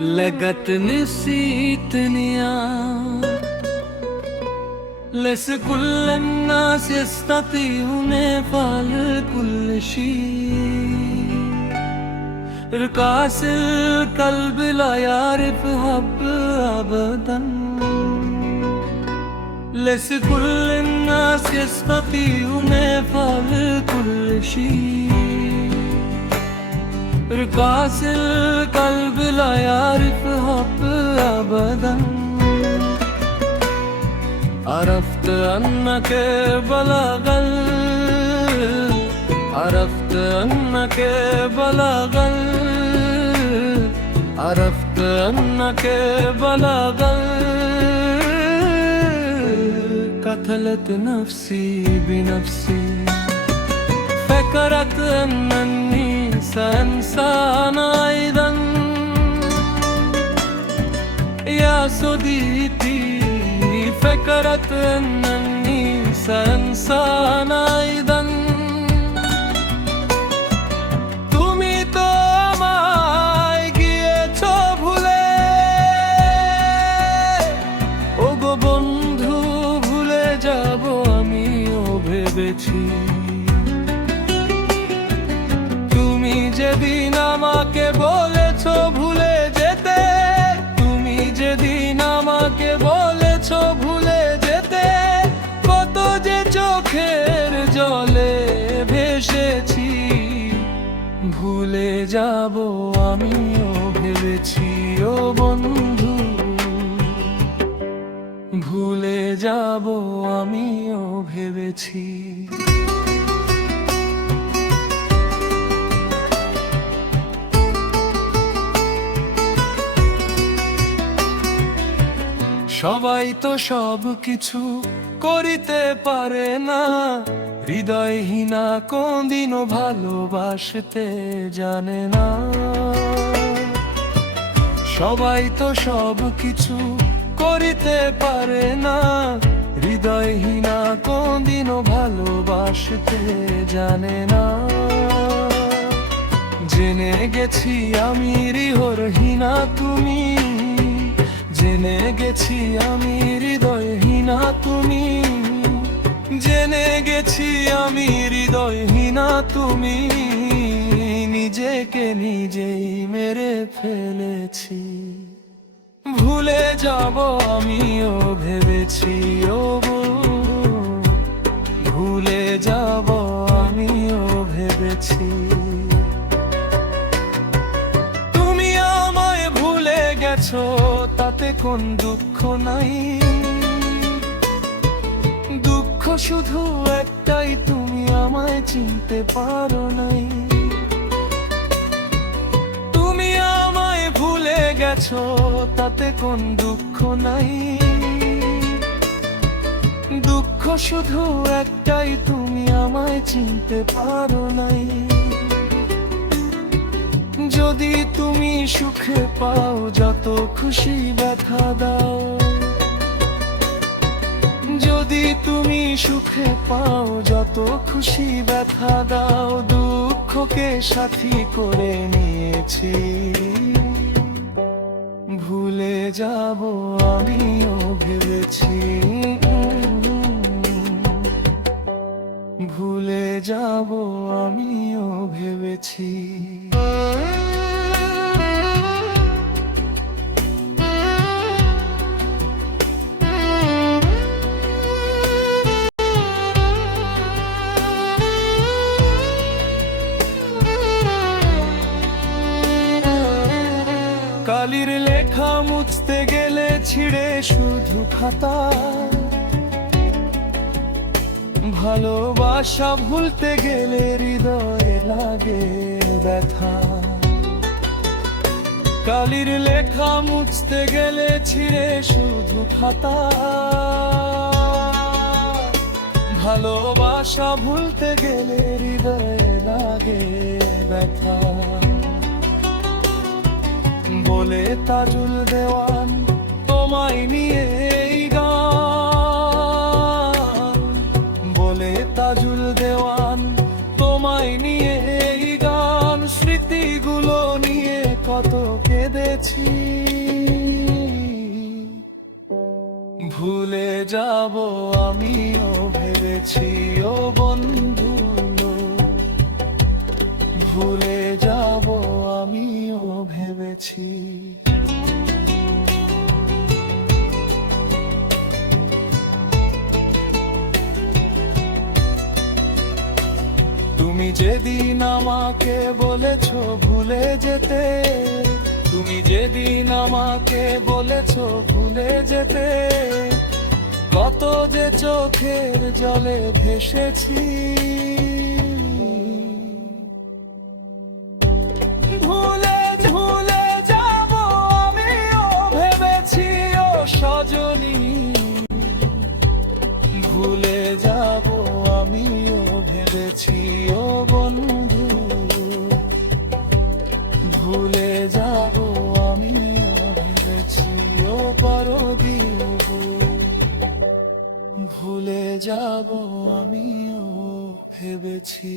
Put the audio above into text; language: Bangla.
لقت نسيت نيام. ليس كل الناس يستطيعون فعل كل شيء. رقاص القلب لا يعرف حب أبدا. ليس كل الناس يستطيعون فعل كل شيء. رقاص القلب لا يعرف حب أبدا. عرفت أنك عرفت أنك عرفت أنك قتلت نفسي بنفسي. فكرت أنني سأنسى أيضا يا صديقي. فكرت أنني سأنسى أيضا. তুমি তো আমায় গিয়েছ ভুলে, ওগো বন্ধু ভুলে যাব আমিও ভেবেছি। তুমি যেদিন আমাকে বলেছ ভুলে যেতে, তুমি যেদিন আমাকে বলেছ ভুলে যেতে, কত যে চোখের জলে ভেসেছি। ভুলে যাব আমিও ভেবেছি ও বন্ধু, ভুলে যাব আমিও ভেবেছি। সবাই তো সব কিছু করিতে পারে না। হৃদয়হীনা কোনদিনও ভালোবাসতে জানে না। সবাই তো সব কিছু করিতে পারে না। হৃদয়হীনা কোনদিনও ভালোবাসতে জানে না। জেনে গেছি আমি হৃদয়হীনা তুমি, জেনে গেছি আমি হৃদয়হীনা তুমি, জেনে গেছি আমি হৃদয়হীনা তুমি। নিজেকে নিজেই মেরে ফেলেছি। ভুলে যাব আমিও ভেবেছি ও ভুলে যাব আমিও ভেবেছি। তুমি আমায় ভুলে গেছো তাতে কোন দুঃখ নাই। দুঃখ শুধু একটাই, তুমি আমায় চিনতে পারো নাই। তুমি আমায় ভুলে গেছো তাতে কোন দুঃখ নাই। দুঃখ শুধু একটাই, তুমি আমায় চিনতে পারো নাই। যদি তুমি সুখে পাও যত খুশি ব্যথা দাও, যদি তুমি সুখে পাও যত খুশি ব্যথা দাও। দুঃখকে সাথী করে নিয়েছি। ভুলে যাব আমিও ভেবেছি। ভুলে যাব আমিও ভেবেছি। কালির লেখা মুছতে গেলে ছিঁড়ে শুধু খাতা। ভালোবাসা ভুলতে গেলে হৃদয়ে লাগে ব্যথা। কালির লেখা মুছতে গেলে ছিঁড়ে শুধু খাতা। ভালোবাসা ভুলতে গেলে হৃদয়ে লাগে ব্যথা। বলে তাজুল দেওয়ান তোমায় নিয়ে এই গান। বলে তাজুল দেওয়ান তোমায় নিয়ে এই গান। স্মৃতিগুলো নিয়ে কত কেঁদেছি। যাব আমিও ভেবেছি ও বন্ধু, ভুলে যাব আমিও ভেবেছি। তুমি যেদিন আমাকে বলেছো ভুলে যেতে, তুমি যেদিন আমাকে বলেছো ভুলে যেতে, কত যে চোখের জলে ভেসেছি। ভুলে ভুলে যাব আমিও ভেবেছি ও সজনী, ভুলে যাব আমিও ভেবেছি ও বন্ধু, ভুলে যাব আমিও ভেবেছি ও পরদীপ, ভুলে যাব আমিও ভেবেছি।